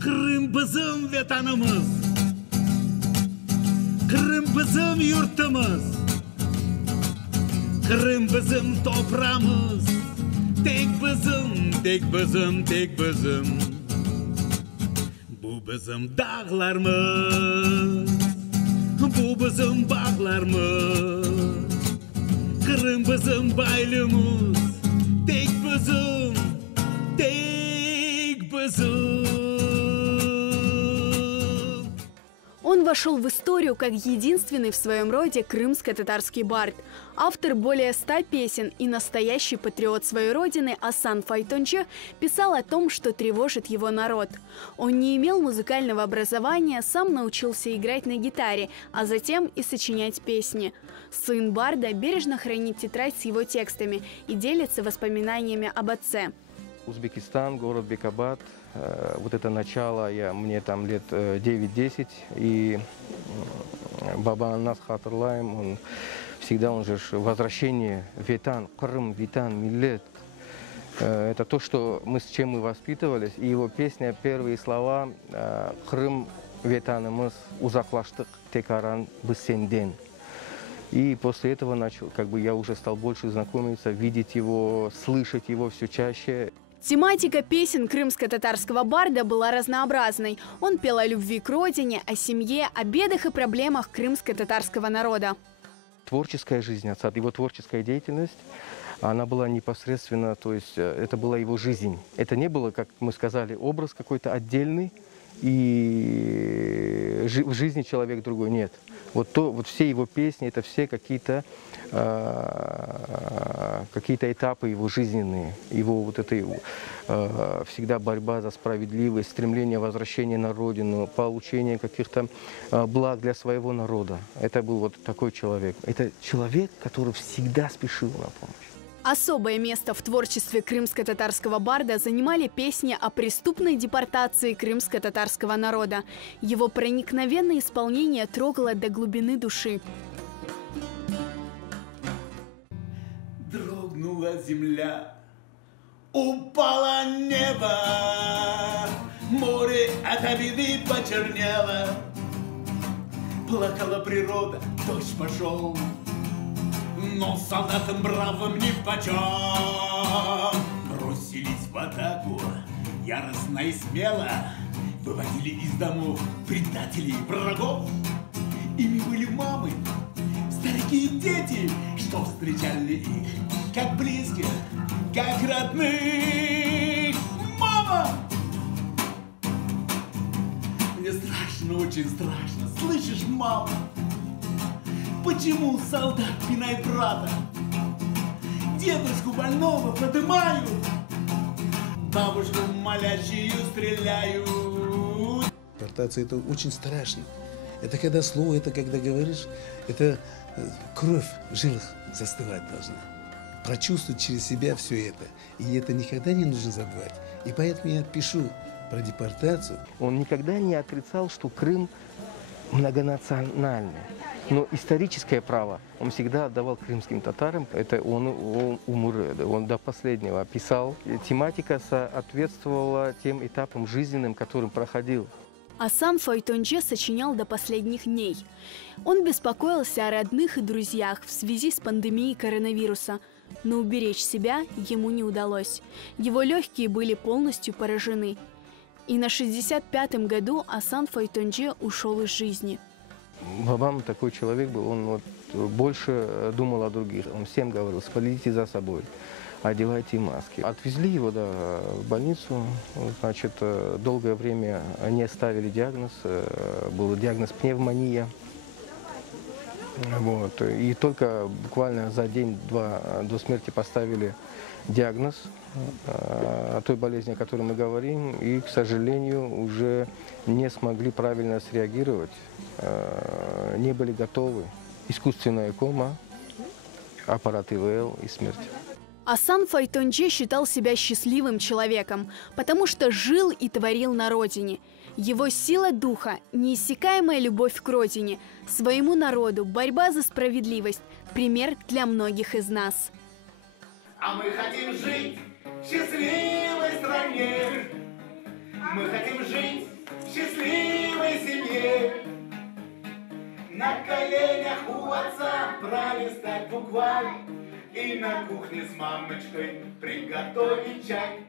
Kırım bizim vatanımız, Kırım bizim yurtumuz, Kırım bizim toprağımız, tek bizim, tek bizim, tek bizim. Bu bizim dağlarımız, bu bizim bağlarımız, Kırım bizim baylığımız, tek bizim, tek bizim. Он вошел в историю как единственный в своем роде крымско-татарский бард. Автор более 100 песен и настоящий патриот своей родины Асан Файтонче писал о том, что тревожит его народ. Он не имел музыкального образования, сам научился играть на гитаре, а затем и сочинять песни. Сын барда бережно хранит тетрадь с его текстами и делится воспоминаниями об отце. Узбекистан, город Бекабад. Вот это начало, мне там лет 9-10, и Баба нас хатырлаем, он же возвращение, Ветан, Крым, Ветан, Миллет. Это то, что с чем мы воспитывались, и его песня, первые слова, Крым, Ветанымыз, узаклаштык, текаран, бысенден. И после этого я уже стал больше знакомиться, видеть его, слышать его все чаще. Тематика песен крымско-татарского барда была разнообразной. Он пел о любви к родине, о семье, о бедах и проблемах крымско-татарского народа. Творческая жизнь отца, его творческая деятельность, она была непосредственно, то есть это была его жизнь. Это не было, как мы сказали, образ какой-то отдельный, и в жизни человек другой нет. Вот все его песни, это все какие-то этапы его жизненные, его всегда борьба за справедливость, стремление возвращения на родину, получение каких-то благ для своего народа. Это был вот такой человек. Это человек, который всегда спешил на помощь. Особое место в творчестве крымско-татарского барда занимали песни о преступной депортации крымско-татарского народа. Его проникновенное исполнение трогало до глубины души. Дрогнула земля, упало небо, море от обиды почернело, плакала природа, дождь пошел. Но солдатам бравым нипочем бросились в атаку, яростно и смело выводили из домов предателей и врагов. Ими были мамы, старики и дети, что встречали их как близких, как родных. Мама! Мне страшно, очень страшно, слышишь, мама? Почему солдат пинает брата? Дедушку больного подымают, бабушку молящую стреляют. Депортация — это очень страшно. Это когда слово, это когда говоришь, это кровь в жилах застывать должна. Прочувствовать через себя все это. И это никогда не нужно забывать. И поэтому я пишу про депортацию. Он никогда не отрицал, что Крым многонациональный. Но историческое право он всегда отдавал крымским татарам. Это он умер, он до последнего писал. Тематика соответствовала тем этапам жизненным, которым проходил. Асан Файтонче сочинял до последних дней. Он беспокоился о родных и друзьях в связи с пандемией коронавируса. Но уберечь себя ему не удалось. Его легкие были полностью поражены. И на 65-м году Асан Файтонче ушел из жизни. Бабам такой человек был, он больше думал о других. Он всем говорил: следите за собой, одевайте маски. Отвезли его в больницу, значит, долгое время не ставили диагноз, был диагноз пневмония. Вот. И только буквально за день-два до смерти поставили диагноз о той болезни, о которой мы говорим, и, к сожалению, уже не смогли правильно среагировать, не были готовы. Искусственная кома, аппарат ИВЛ и смерть. Асан Файтонче считал себя счастливым человеком, потому что жил и творил на родине. Его сила духа, неиссякаемая любовь к родине, своему народу, борьба за справедливость – пример для многих из нас. А мы хотим жить в счастливой стране. Мы хотим жить коленях у отца пролистать букварь и на кухне с мамочкой приготовить чай.